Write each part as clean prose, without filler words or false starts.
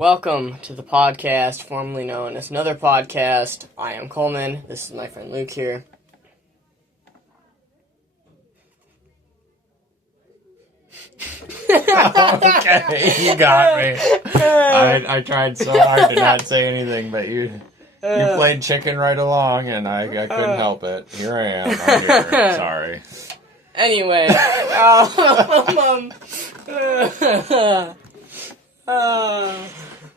Welcome to the podcast formerly known as Another Podcast. I am Coleman. This is my friend Luke here. Okay, you got me. I tried so hard to not say anything, but you played chicken right along, and I couldn't help it. Here I am. I'm here. Sorry. Anyway,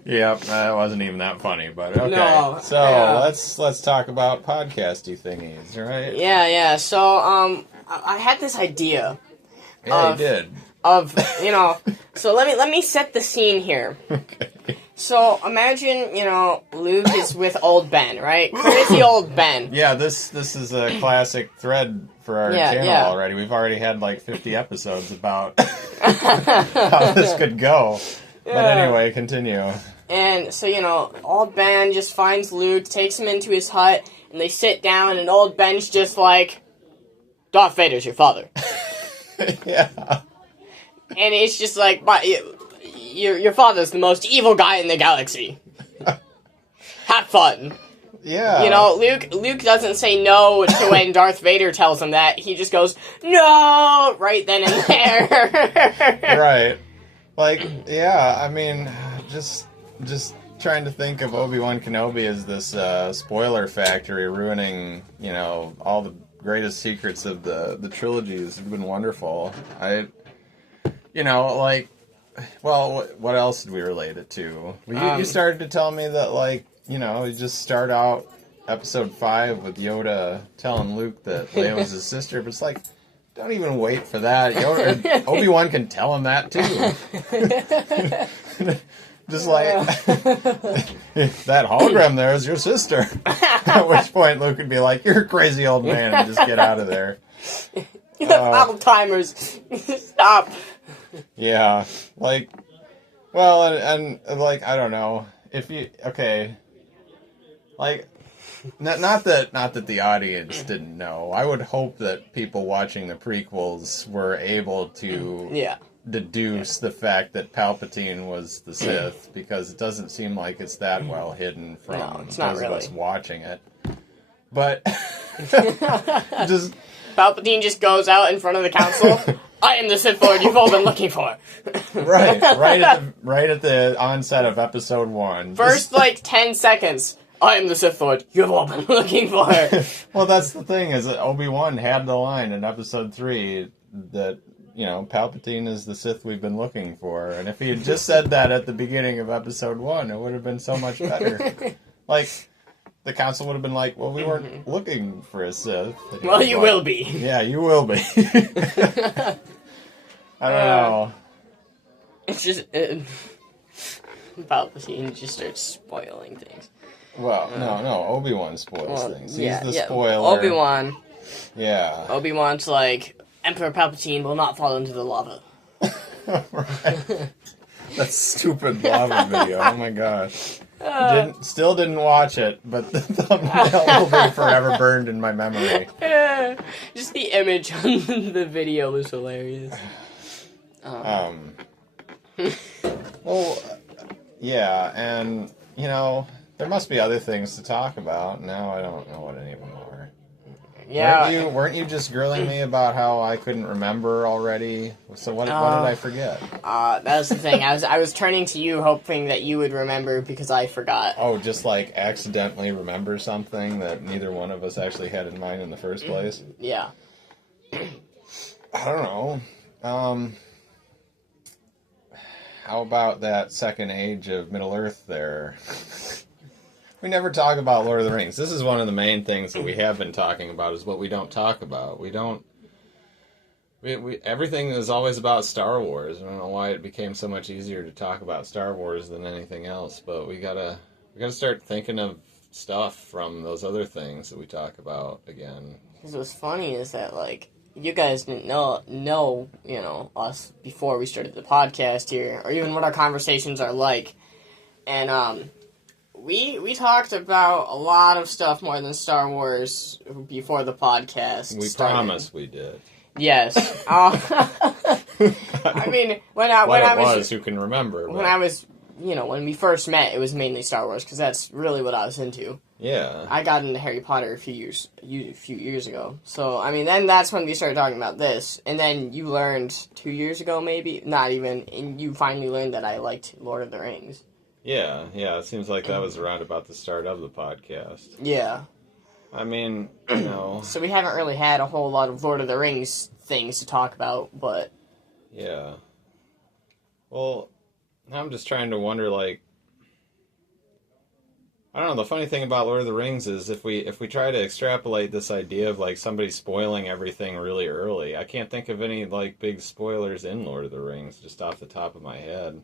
Yep, that wasn't even that funny, but okay. No, so yeah. let's talk about podcasty thingies, right? yeah. So I had this idea. Yeah, you did. So let me set the scene here. Okay. So imagine, Luke is with old Ben, right? Crazy old Ben. Yeah, this is a classic thread for our channel already. We've already had like 50 episodes about how this could go. But anyway, continue. And so, old Ben just finds Luke, takes him into his hut, and they sit down, and old Ben's just like, Darth Vader's your father. Yeah. And it's just like, but your father's the most evil guy in the galaxy. Have fun. Yeah. Luke doesn't say no to when Darth Vader tells him that. He just goes, no! Right then and there. Right. Like, yeah, I mean, just trying to think of Obi-Wan Kenobi as this spoiler factory ruining, all the greatest secrets of the trilogies have been wonderful. What else did we relate it to? You started to tell me that, you just start out episode 5 with Yoda telling Luke that Leia was his sister, but it's like, don't even wait for that. Obi-Wan can tell him that, too. Just like, that hologram there is your sister. At which point Luke would be like, you're a crazy old man, and just get out of there. You have Alzheimer's. Stop. Yeah. I don't know. Not that the audience didn't know. I would hope that people watching the prequels were able to deduce the fact that Palpatine was the Sith, because it doesn't seem like it's that well hidden from those of us watching it. But just Palpatine just goes out in front of the council. I am the Sith Lord you've all been looking for. right at the onset of episode 1. First 10 seconds. I am the Sith Lord you've all been looking for. Well, that's the thing, is that Obi-Wan had the line in episode 3 that, Palpatine is the Sith we've been looking for. And if he had just said that at the beginning of episode 1, it would have been so much better. The council would have been like, well, we weren't looking for a Sith. Well, you will be. Yeah, you will be. I don't know. It's just... Palpatine just starts spoiling things. Well, no, Obi-Wan spoils things. He's the spoiler. Obi-Wan. Yeah. Obi-Wan's like, Emperor Palpatine will not fall into the lava. Right. That stupid lava video. Oh my gosh. Still didn't watch it, but the thumbnail will be forever burned in my memory. Just the image on the video was hilarious. Well, yeah, and, there must be other things to talk about. Now I don't know what any of them are. Yeah. Weren't you just grilling me about how I couldn't remember already? So what did I forget? That was the thing. I was turning to you hoping that you would remember because I forgot. Oh, just accidentally remember something that neither one of us actually had in mind in the first place? Yeah. I don't know. How about that second age of Middle-earth there? We never talk about Lord of the Rings. This is one of the main things that we have been talking about, is what we don't talk about. Everything is always about Star Wars. I don't know why it became so much easier to talk about Star Wars than anything else, but we gotta start thinking of stuff from those other things that we talk about again. Because what's funny is that, you guys didn't know, us before we started the podcast here, or even what our conversations are like. And, we talked about a lot of stuff more than Star Wars before the podcast We started. promise we did. Yes. I mean, when I was who can remember? When I was when we first met, it was mainly Star Wars, because that's really what I was into. Yeah. I got into Harry Potter a few years ago. So, I mean, then that's when we started talking about this. And then you learned 2 years ago, maybe? Not even. And you finally learned that I liked Lord of the Rings. Yeah. It seems like that was around about the start of the podcast. Yeah. I mean, So we haven't really had a whole lot of Lord of the Rings things to talk about, but... Yeah. Well, I'm just trying to wonder, like... I don't know, the funny thing about Lord of the Rings is if we try to extrapolate this idea of, like, somebody spoiling everything really early, I can't think of any, like, big spoilers in Lord of the Rings, just off the top of my head.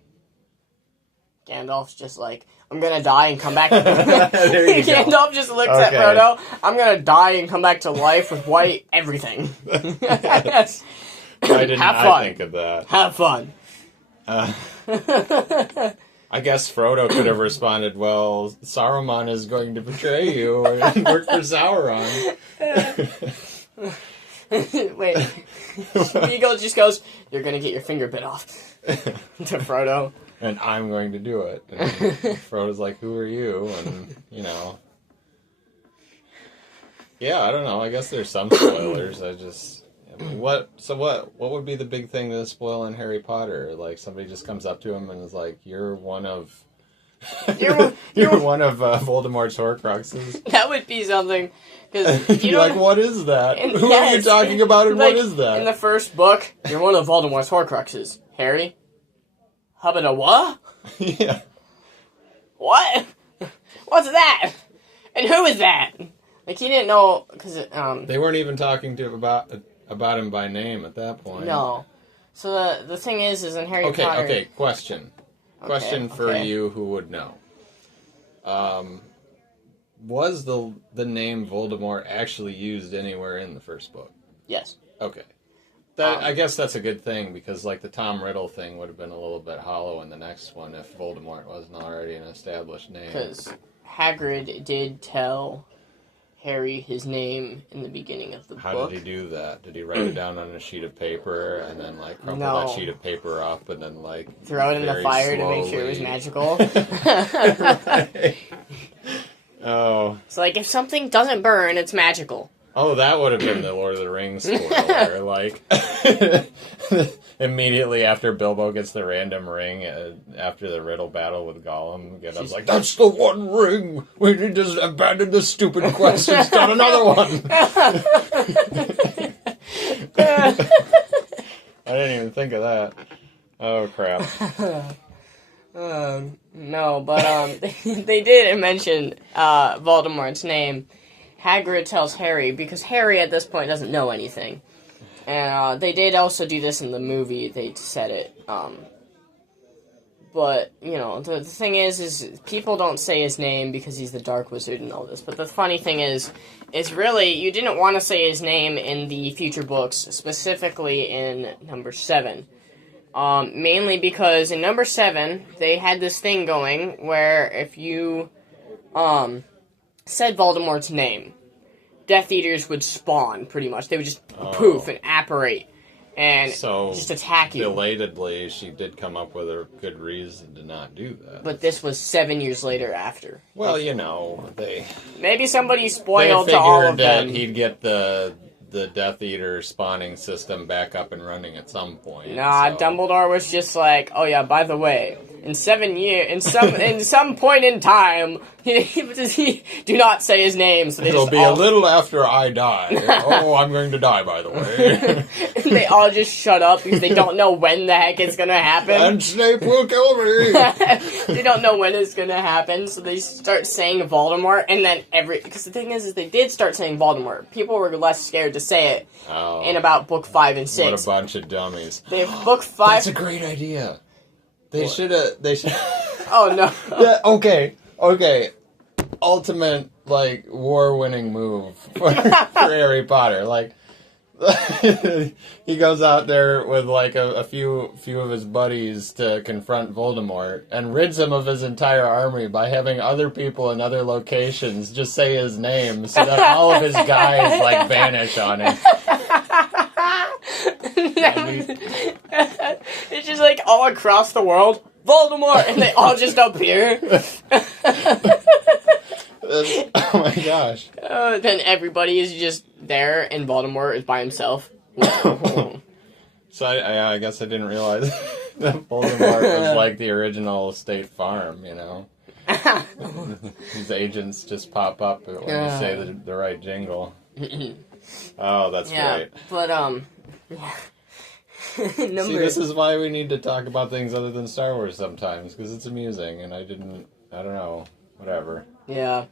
Gandalf's just like, I'm gonna die and come back. There you Gandalf just looks at Frodo, I'm gonna die and come back to life with white everything. Yes. I did not think of that. Have fun. I guess Frodo could have responded, well, Saruman is going to betray you and work for Sauron. Wait. Smeagol just goes, you're going to get your finger bit off. To Frodo. And I'm going to do it. And Frodo's like, who are you? And, Yeah, I don't know. I guess there's some spoilers. What would be the big thing to spoil in Harry Potter? Like, somebody just comes up to him and is like, you're one of one of Voldemort's Horcruxes. That would be something. Cause you're like, what is that? Who are you talking about and what is that? In the first book, you're one of Voldemort's Horcruxes. Harry? Hubbard what? Yeah. What? What's that? And who is that? Like, he didn't know, because they weren't even talking about him by name at that point. No. So the thing is in Harry Potter... Okay, question. Question for you who would know. Was the name Voldemort actually used anywhere in the first book? Yes. Okay. I guess that's a good thing, because like the Tom Riddle thing would have been a little bit hollow in the next one if Voldemort wasn't already an established name. Because Hagrid did tell Harry his name in the beginning of the book. How did he do that? Did he write it down on a sheet of paper and then like crumple that sheet of paper up and then like throw it in the fire to make sure it was magical? Right. Oh. It's like, if something doesn't burn, it's magical. Oh, that would have been the Lord of the Rings spoiler. Like, immediately after Bilbo gets the random ring, after the riddle battle with Gollum, Gandalf's like, that's the one ring! We need to abandon the stupid quest and start another one! I didn't even think of that. Oh, crap. No, but they did mention Voldemort's name. Hagrid tells Harry, because Harry at this point doesn't know anything. And they did also do this in the movie, they said it. But, the thing is people don't say his name because he's the Dark Wizard and all this. But the funny thing is really, you didn't want to say his name in the future books, specifically in number 7. Mainly because in number 7, they had this thing going where if you, said Voldemort's name, Death Eaters would spawn, pretty much. They would just poof and apparate and just attack you. Belatedly, she did come up with a good reason to not do that. But this was 7 years later after. Well, they... Maybe somebody spoiled to all of them. That he'd get the Death Eater spawning system back up and running at some point. Nah, so. Dumbledore was just like, oh yeah, by the way, in 7 years, in some point in time, do not say his name. So it'll be a little after I die. Oh, I'm going to die, by the way. And they all just shut up because they don't know when the heck it's going to happen. And Snape will kill me. They don't know when it's going to happen, so they start saying Voldemort, and then because the thing is they did start saying Voldemort. People were less scared to say it in about book 5 and 6. What a bunch of dummies. Book 5. That's a great idea. They should. Oh no. Yeah, okay. Ultimate war-winning move for Harry Potter. Like, he goes out there with a few of his buddies to confront Voldemort and rids him of his entire army by having other people in other locations just say his name so that all of his guys vanish on him. It's just all across the world. Voldemort, and they all just appear. Oh my gosh. Then everybody is just there, and Voldemort is by himself. So I guess I didn't realize that Voldemort was like the original State Farm, you know? These agents just pop up when you say the right jingle. Oh, that's great. But, See, this is why we need to talk about things other than Star Wars sometimes, because it's amusing, and I don't know, whatever. Yeah.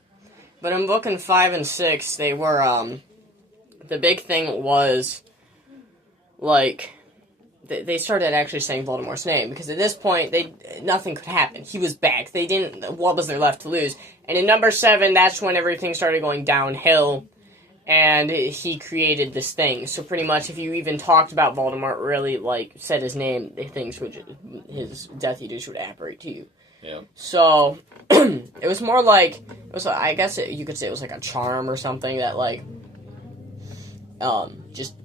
But in Book 5 and 6, they were, the big thing was, like, they started actually saying Voldemort's name, because at this point, nothing could happen. He was back. What was there left to lose? And in number 7, that's when everything started going downhill, and he created this thing. So pretty much, if you even talked about Voldemort, really, like, said his name, his Death Eaters would apparate to you. Yeah. So, it was more like, I guess you could say it was like a charm or something that, like, just,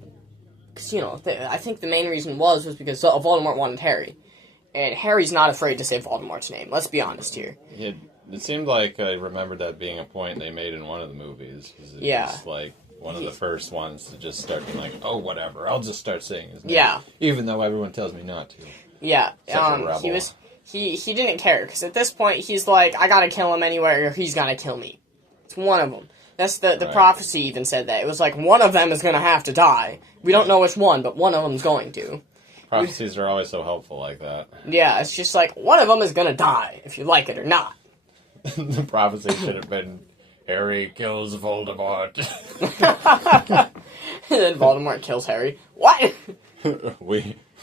because, you know, I think the main reason was because Voldemort wanted Harry. And Harry's not afraid to say Voldemort's name, let's be honest here. It seemed like I remembered that being a point they made in one of the movies. It was like one of the first ones to just start being like, oh, whatever, I'll just start saying his name. Yeah. Even though everyone tells me not to. Yeah. Such a rebel. He didn't care, because at this point, he's like, I gotta kill him anyway, or he's gonna kill me. It's one of them. That's the prophecy even said that. It was like, one of them is gonna have to die. We don't know which one, but one of them's going to. Prophecies are always so helpful like that. Yeah, it's just like, one of them is gonna die, if you like it or not. The prophecy should have been, Harry kills Voldemort. And then Voldemort kills Harry. What?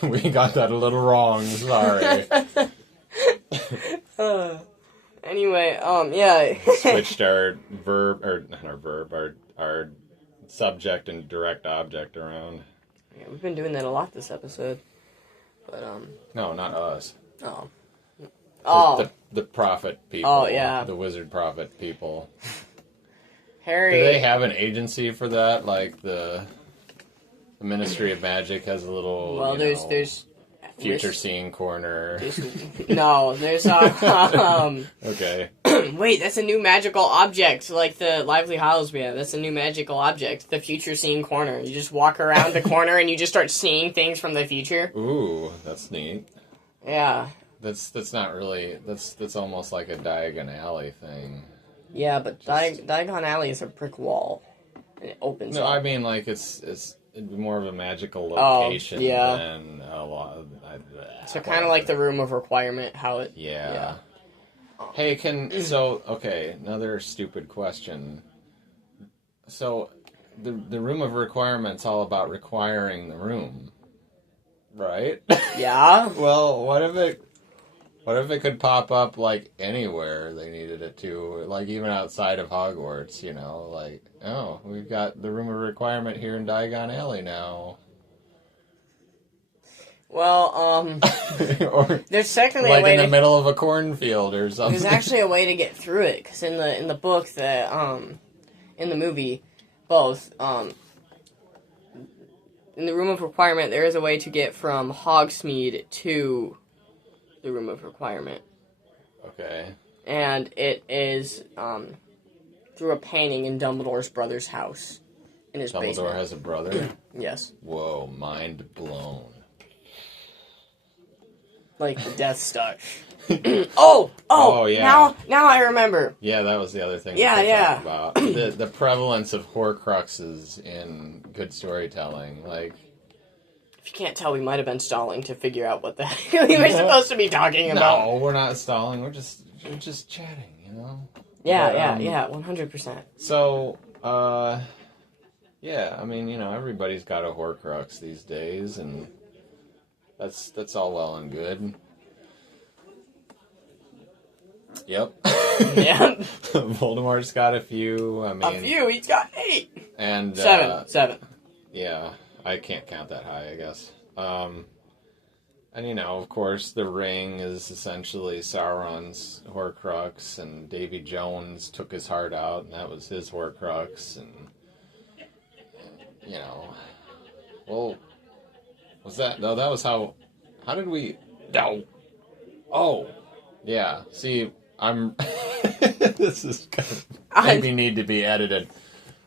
We got that a little wrong, sorry. Anyway, yeah. Switched our our subject and direct object around. Yeah, we've been doing that a lot this episode. But, No, not us. Oh. The prophet people. Oh, yeah. The wizard prophet people. Harry. Do they have an agency for that? Like the Ministry of Magic has a little. Well, there's future seeing corner. There's Okay. Wait, that's a new magical object, like the Lively Hollows we have. That's a new magical object, the future seeing corner. You just walk around the corner and you just start seeing things from the future. Ooh, that's neat. Yeah. That's not really. That's almost like a Diagon Alley thing. Yeah, but Diagon Alley is a brick wall. And it opens up. I mean, like, it's more of a magical location than a lot of... So kind of like the Room of Requirement, how it... Yeah. Hey, okay, another stupid question. So, the Room of Requirement's all about requiring the room, right? Yeah? Well, what if it could pop up, like, anywhere they needed it to, like, even outside of Hogwarts, you know, like, oh, we've got the Room of Requirement here in Diagon Alley now. Well, or there's technically like a way in the middle of a cornfield or something. There's actually a way to get through it, because in the book that, in the movie, both, in the Room of Requirement, there is a way to get from Hogsmeade to the Room of Requirement. Okay. And it is through a painting in Dumbledore's brother's house in his basement. Dumbledore has a brother? Yes. Whoa, mind blown. Like the Death Star. Oh, yeah. Now I remember. Yeah, that was the other thing yeah. talk about. The prevalence of Horcruxes in good storytelling. Like, if you can't tell, we might have been stalling to figure out what the hell we were supposed to be talking about. No, we're not stalling. We're just chatting, you know? Yeah, 100%. So, yeah, I mean, you know, everybody's got a Horcrux these days, and that's all well and good. Yep. Voldemort's got a few. I mean, a few? He's got 8. And 7. Yeah, I can't count that high, I guess. And, you know, of course, the ring is essentially Sauron's Horcrux, and Davy Jones took his heart out, and that was his Horcrux, and you know, well, was that, no, that was how did we, no, Oh, yeah. See, I'm. This is maybe need to be edited.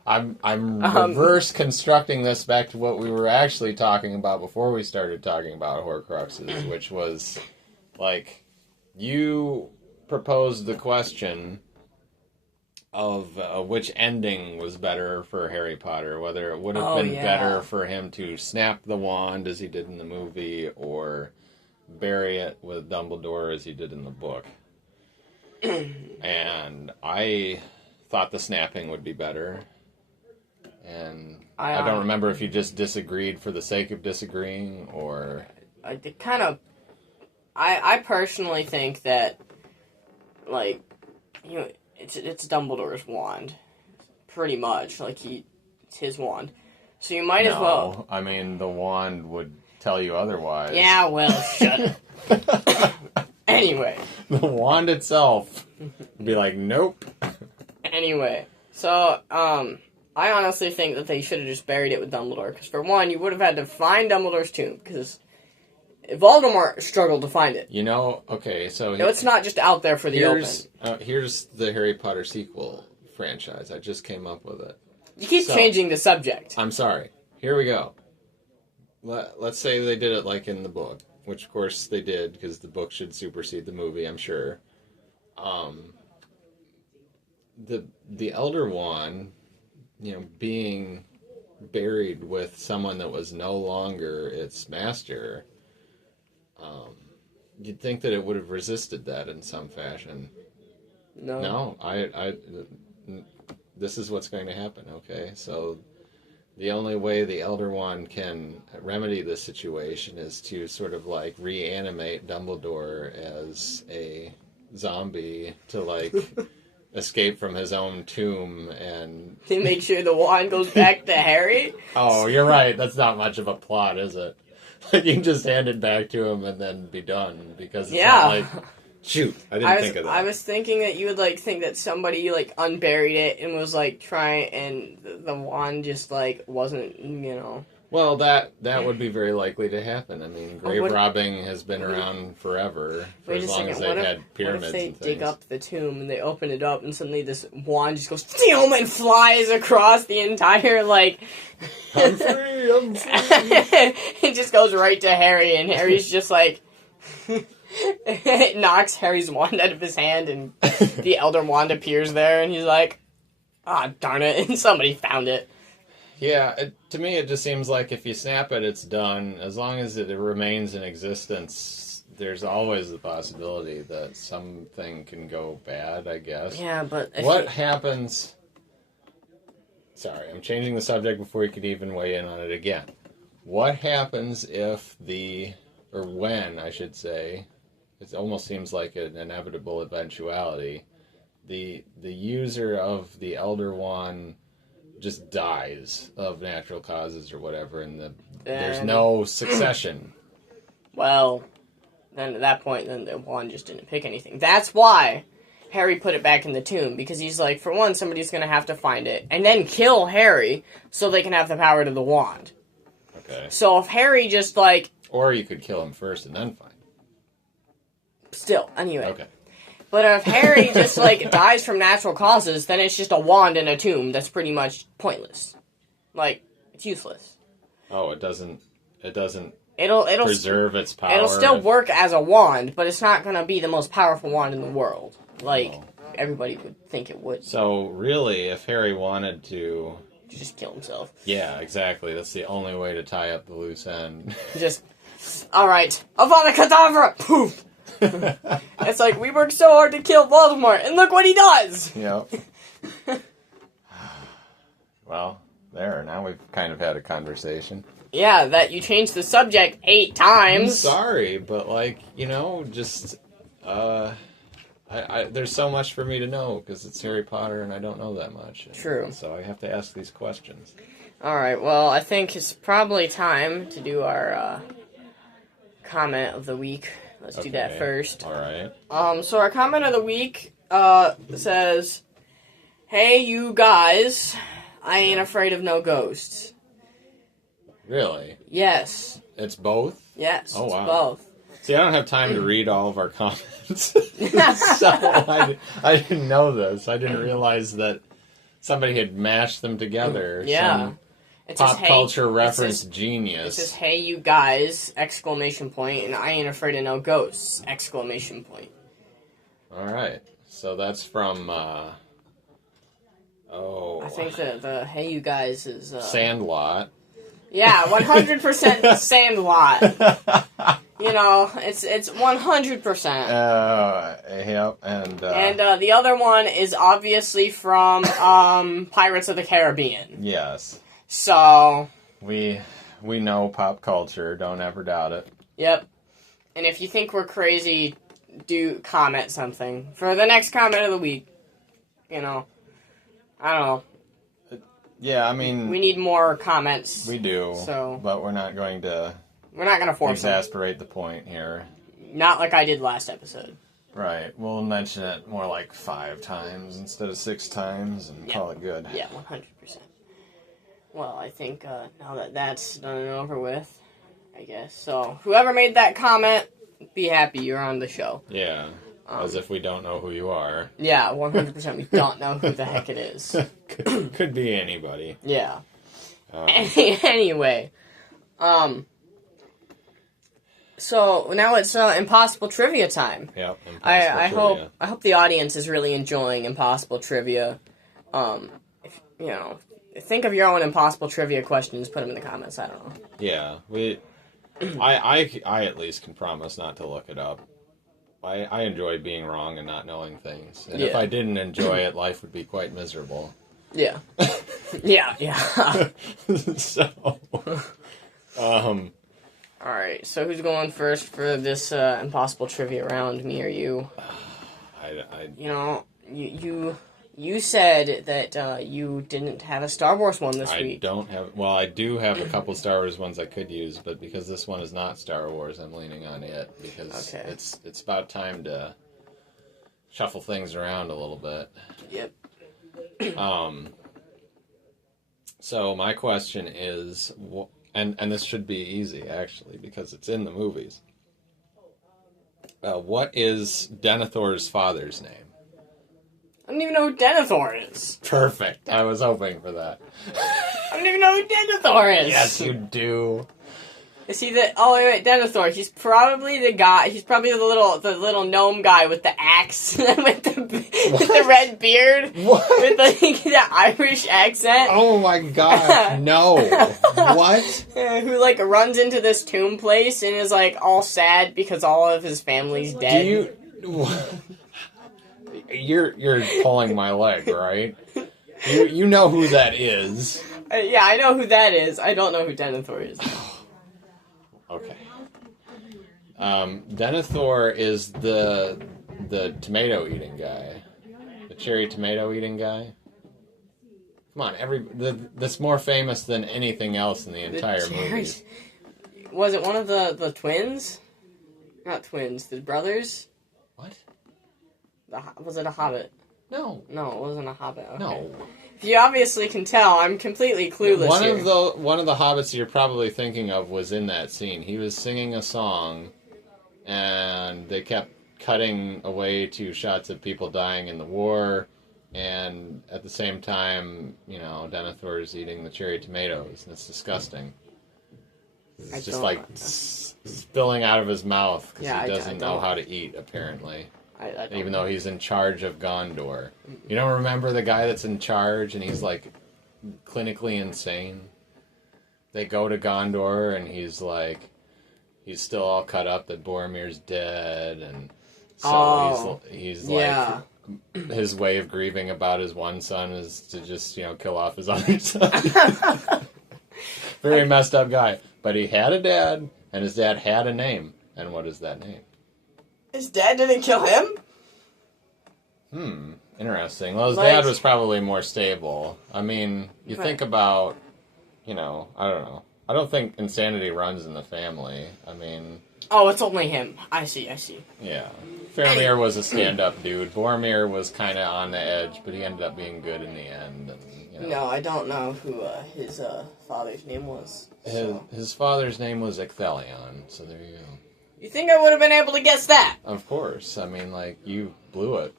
I'm reverse constructing this back to what we were actually talking about before we started talking about Horcruxes, which was like you proposed the question of which ending was better for Harry Potter, whether it would have been better for him to snap the wand as he did in the movie or bury it with Dumbledore as he did in the book. And I thought the snapping would be better. And I don't remember if you just disagreed for the sake of disagreeing or... I personally think that, like, you know, it's Dumbledore's wand. Pretty much. Like, it's his wand. So you might as well... I mean, the wand would tell you otherwise. Yeah, well, shut up. Anyway. The wand itself would be like, nope. Anyway. So, I honestly think that they should have just buried it with Dumbledore. Because, for one, you would have had to find Dumbledore's tomb. Because Voldemort struggled to find it. You know, okay, so... it's not just out there for the open. Here's the Harry Potter sequel franchise. I just came up with it. You keep changing the subject. I'm sorry. Here we go. Let's say they did it like in the book. Which, of course, they did, because the book should supersede the movie, I'm sure. The Elder Wand... being buried with someone that was no longer its master, you'd think that it would have resisted that in some fashion. No, this is what's going to happen, okay? So the only way the Elder Wand can remedy this situation is to sort of like reanimate Dumbledore as a zombie to like... escape from his own tomb and... to make sure the wand goes back to Harry? Oh, you're right. That's not much of a plot, is it? Like, you can just hand it back to him and then be done, because it's not like... Shoot, I didn't think of that. I was thinking that you would, like, think that somebody, like, unburied it and was, like, trying, and the wand just, like, wasn't, Well, that would be very likely to happen. I mean, grave robbing has been around forever, for as long as they've had pyramids and things. What if they dig up the tomb and they open it up and suddenly this wand just goes and flies across the entire, like... I'm free! It just goes right to Harry, and Harry's just like... it knocks Harry's wand out of his hand, and the Elder Wand appears there, and he's like, darn it, and somebody found it. Yeah, to me it just seems like if you snap it, it's done. As long as it remains in existence, there's always the possibility that something can go bad, I guess. Yeah, but... What happens... Sorry, I'm changing the subject before you could even weigh in on it again. What happens if or when, I should say, it almost seems like an inevitable eventuality, the user of the Elder Wand just dies of natural causes or whatever, and there's no succession. Well, then at that point, then the wand just didn't pick anything. That's why Harry put it back in the tomb, because he's like, for one, somebody's going to have to find it, and then kill Harry so they can have the power to the wand. Okay. So if Harry just, like... Or you could kill him first and then find it. Still, anyway. Okay. But if Harry just, like, dies from natural causes, then it's just a wand in a tomb that's pretty much pointless. Like, it's useless. Oh, it doesn't It'll preserve its power. It'll still work as a wand, but it's not going to be the most powerful wand in the world. Like, everybody would think it would. So, really, if Harry wanted to... just kill himself. Yeah, exactly. That's the only way to tie up the loose end. Just, alright, Avada Kedavra! Poof! It's like, we worked so hard to kill Voldemort, and look what he does! Yep. Well, now we've kind of had a conversation. Yeah, that you changed the subject 8 times. I'm sorry, but, like, just, there's so much for me to know, because it's Harry Potter and I don't know that much. True. So I have to ask these questions. Alright, well, I think it's probably time to do our comment of the week. Let's do that first. Alright. So our comment of the week says, "Hey, you guys, I ain't afraid of no ghosts." Really? Yes. It's both? Yes, oh, it's wow. both. See, I don't have time to read all of our comments. So I didn't know this. I didn't realize that somebody had mashed them together. Yeah. Some pop culture reference genius. It says, "Hey, you guys!" Exclamation point, and I ain't afraid of no ghosts! Exclamation point. All right. So that's from. I think the "Hey, you guys" is Sandlot. Yeah, 100% Sandlot. You know, it's 100%. Yep, and the other one is obviously from Pirates of the Caribbean. Yes. So we know pop culture. Don't ever doubt it. Yep. And if you think we're crazy, do comment something for the next comment of the week. You know, I don't know. Yeah, I mean, we need more comments. We do. So, but we're not going to force exasperate the point here. Not like I did last episode. Right. We'll mention it more like 5 times instead of 6 times and call it good. Yeah, 100%. Well, I think now that that's done and over with, I guess. So, whoever made that comment, be happy you're on the show. Yeah. As if we don't know who you are. Yeah, 100% we don't know who the heck it is. Could be anybody. Yeah. Anyway. So, now it's Impossible Trivia time. Yep, I hope the audience is really enjoying Impossible Trivia. If, you know, think of your own Impossible Trivia questions, put them in the comments, I don't know. Yeah, I at least can promise not to look it up. I enjoy being wrong and not knowing things. And if I didn't enjoy it, life would be quite miserable. Yeah. yeah. So, Alright, so who's going first for this Impossible Trivia round, me or you? You know, you said that you didn't have a Star Wars one this week. I do have a couple Star Wars ones I could use, but because this one is not Star Wars, I'm leaning on it, because it's about time to shuffle things around a little bit. Yep. So my question is, and this should be easy, actually, because it's in the movies. What is Denethor's father's name? I don't even know who Denethor is. Perfect. I was hoping for that. I don't even know who Denethor is. Yes, you do. Is he the... Oh, wait, Denethor. He's probably the guy... He's probably the little gnome guy with the axe, with the red beard. What? With the Irish accent. Oh my god, no. What? Who, like, runs into this tomb place and is, like, all sad because all of his family's dead. You're pulling my leg, right? You know who that is. Yeah, I know who that is. I don't know who Denethor is. Okay. Denethor is the tomato eating guy, the cherry tomato eating guy. Come on, that's more famous than anything else in the entire movie. Was it one of the twins? Not twins, the brothers. What? Was it a hobbit? No, it wasn't a hobbit. Okay. No. You obviously can tell I'm completely clueless One of the hobbits you're probably thinking of was in that scene. He was singing a song, and they kept cutting away to shots of people dying in the war, and at the same time, you know, Denethor's eating the cherry tomatoes, and it's disgusting. It's just like spilling out of his mouth because he doesn't know how to eat, apparently. Even though he's in charge of Gondor. You don't remember the guy that's in charge and he's like clinically insane? They go to Gondor and he's still all cut up that Boromir's dead, and so he's like, his way of grieving about his one son is to just, you know, kill off his other son. Very messed up guy. But he had a dad, and his dad had a name. And what is that name? His dad didn't kill him? Interesting. Well, his dad was probably more stable. I mean, you think about, you know, I don't know. I don't think insanity runs in the family. I mean... Oh, it's only him. I see. Yeah. Faramir was a stand-up dude. Boromir was kind of on the edge, but he ended up being good in the end. And, you know. No, I don't know who his father's name was. His father's name was Ecthelion, so there you go. You think I would have been able to guess that? Of course. I mean, like, you blew it.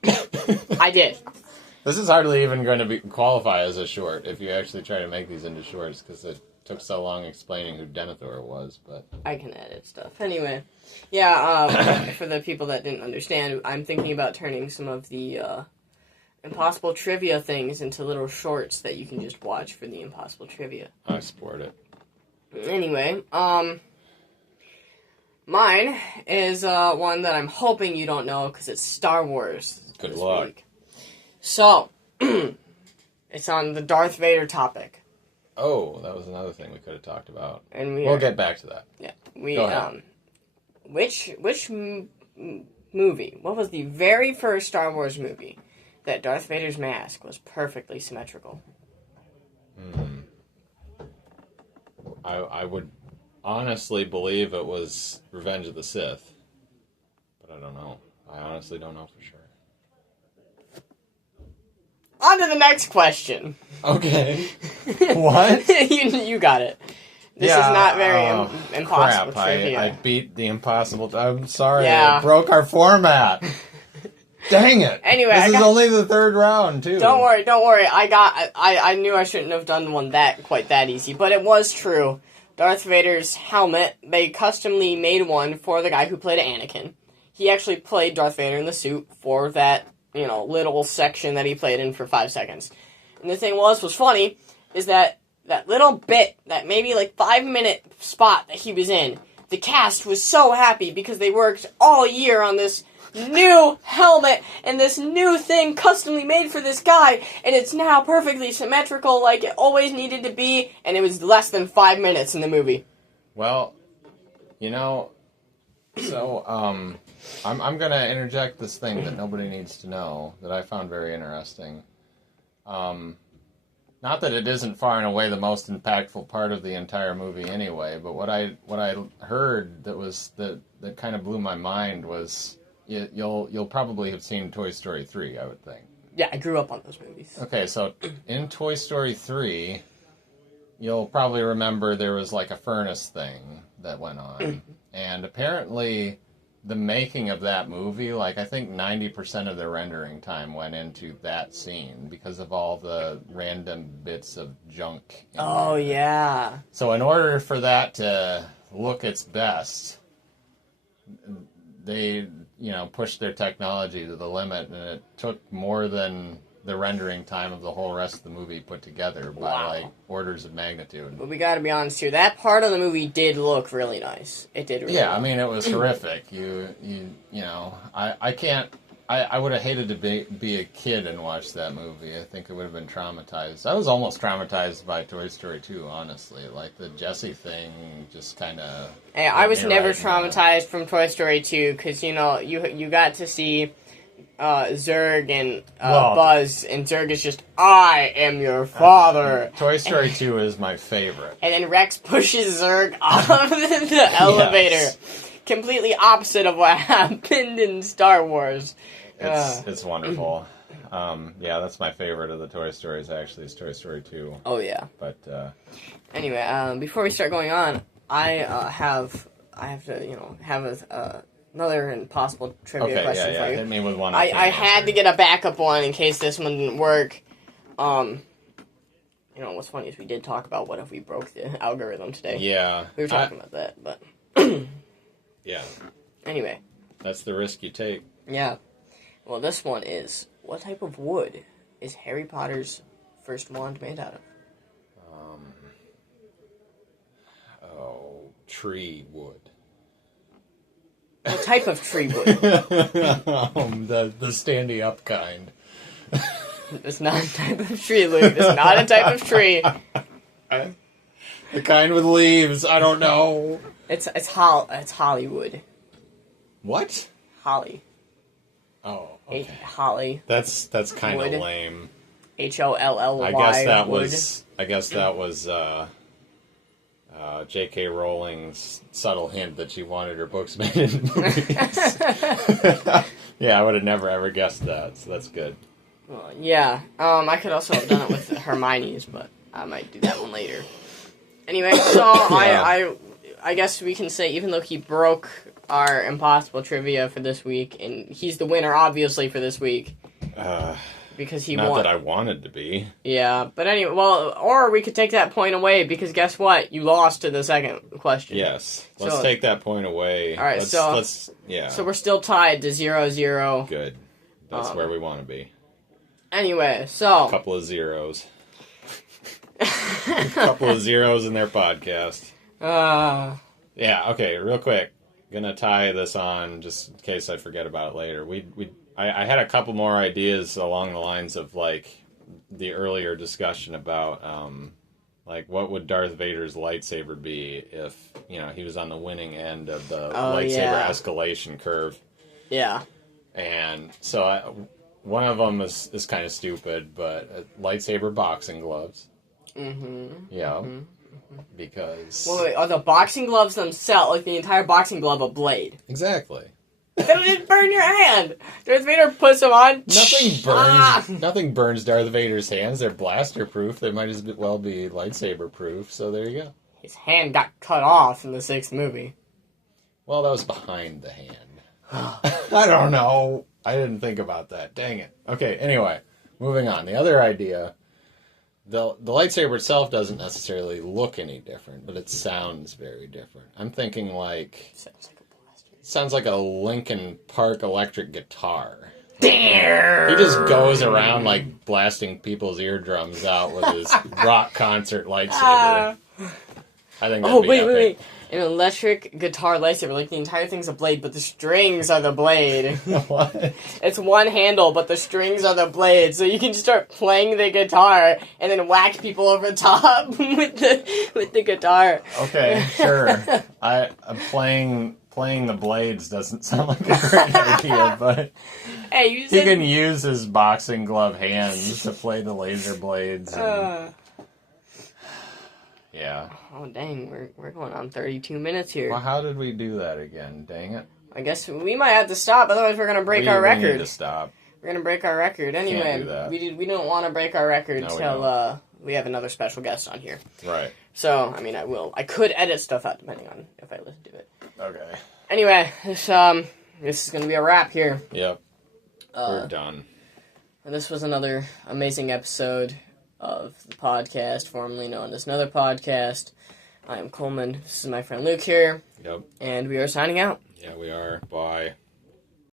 I did. This is hardly even going to qualify as a short if you actually try to make these into shorts, because it took so long explaining who Denethor was, but... I can edit stuff. Anyway. Yeah, for the people that didn't understand, I'm thinking about turning some of the Impossible Trivia things into little shorts that you can just watch for the Impossible Trivia. I support it. Anyway, mine is one that I'm hoping you don't know, because it's Star Wars. Good luck. Week. So, it's on the Darth Vader topic. Oh, that was another thing we could have talked about. And we'll get back to that. Yeah. Go ahead. Which movie? What was the very first Star Wars movie that Darth Vader's mask was perfectly symmetrical? I would honestly believe it was Revenge of the Sith, but I don't know. I honestly don't know for sure. On to the next question. Okay. What? you got it. This is not very impossible crap. trivia. I beat the impossible. I'm sorry. Yeah. I broke our format. Dang it. Anyway, this is only the third round, too. Don't worry. I knew I shouldn't have done one quite that easy, but it was true. Darth Vader's helmet, they customly made one for the guy who played Anakin. He actually played Darth Vader in the suit for that, little section that he played in for 5 seconds. And the thing was funny, is that little bit, that maybe 5-minute spot that he was in, the cast was so happy because they worked all year on this new helmet and this new thing customly made for this guy, and it's now perfectly symmetrical like it always needed to be, and it was less than 5 minutes in the movie. Well, so, I'm going to interject this thing that nobody needs to know that I found very interesting. Not that it isn't far and away the most impactful part of the entire movie anyway, but what I heard that kind of blew my mind was you'll probably have seen Toy Story 3, I would think. Yeah, I grew up on those movies. Okay, so in Toy Story 3, you'll probably remember there was a furnace thing that went on. And apparently the making of that movie, I think 90% of the rendering time went into that scene because of all the random bits of junk. Oh, yeah. So in order for that to look its best, they, pushed their technology to the limit, and it took more than the rendering time of the whole rest of the movie put together by orders of magnitude. But we gotta be honest here, that part of the movie did look really nice. It did really well. I mean, it was horrific. I would have hated to be a kid and watch that movie. I think I would have been traumatized. I was almost traumatized by Toy Story 2, honestly. The Jessie thing just kind of... Hey, I was never traumatized from Toy Story 2, because, you got to see Zurg and Buzz, and Zurg is just, I am your father. Toy Story 2 is my favorite. And then Rex pushes Zurg off of the elevator. Yes. Completely opposite of what happened in Star Wars. It's wonderful. That's my favorite of the Toy Stories, actually, is Toy Story 2. Oh, yeah. But, anyway, before we start going on, I have to, have another impossible trivia question for you. Hit me with one. I had to get a backup one in case this one didn't work. What's funny is we did talk about what if we broke the algorithm today. Yeah. We were talking about that, but... Yeah. Anyway. That's the risk you take. Yeah. Well, this one is, what type of wood is Harry Potter's first wand made out of? Tree wood. What type of tree wood? The standy up kind. It's not a type of tree, Luke. It's not a type of tree. The kind with leaves. I don't know. It's Hollywood. What? Holly. Oh, okay. Holly. That's kind of lame. HOLLY. I guess that was J.K. Rowling's subtle hint that she wanted her books made into movies. Yeah, I would have never ever guessed that, so that's good. Well, yeah. I could also have done it with Hermione's, but I might do that one later. Anyway, so I guess we can say, even though he broke our impossible trivia for this week, and he's the winner, obviously, for this week. Because he won. Not that I wanted to be. Yeah, but anyway, well, or we could take that point away, because guess what? You lost to the second question. Yes. Let's take that point away. All right, So we're still tied to 0-0. Good. That's where we want to be. Anyway, so... A couple of zeros. A couple of zeros in their podcast. Yeah, okay, real quick. Gonna tie this on, just in case I forget about it later. I had a couple more ideas along the lines of, like, the earlier discussion about, like, what would Darth Vader's lightsaber be if, you know, he was on the winning end of the lightsaber escalation curve. Yeah. And so one of them is kind of stupid, but lightsaber boxing gloves. Mm-hmm. Yeah. Mm-hmm. Because... Well, are the boxing gloves themselves, like the entire boxing glove, a blade? Exactly. It'll just burn your hand. Darth Vader puts them on. Nothing burns Darth Vader's hands. They're blaster proof. They might as well be lightsaber proof. So there you go. His hand got cut off in the 6th movie. Well, that was behind the hand. I don't know. I didn't think about that. Dang it. Okay. Anyway, moving on. The other idea. The lightsaber itself doesn't necessarily look any different, but it sounds very different. I'm thinking like... Sounds like a Linkin Park electric guitar. Damn! He just goes around, like, blasting people's eardrums out with his rock concert lightsaber. I think that'd be wait. An electric guitar lightsaber. Like, the entire thing's a blade, but the strings are the blade. What? It's one handle, but the strings are the blade. So you can just start playing the guitar and then whack people over the top with the guitar. Okay, sure. I'm playing the blades doesn't sound like a great idea, but hey, he can use his boxing glove hands to play the laser blades. Yeah. Oh, dang, we're going on 32 minutes here. Well, how did we do that again? Dang it. I guess we might have to stop, otherwise we're going to break our record. We need to stop. We're going to break our record. Anyway, can't do that. we don't want to break our record until we have another special guest on here. Right. So, I mean, I could edit stuff out depending on if I listen to it. Okay. Anyway, this is going to be a wrap here. Yep. We're done. And this was another amazing episode of the podcast, formerly known as Another Podcast. I am Coleman. This is my friend Luke here. Yep. And we are signing out. Yeah, we are. Bye.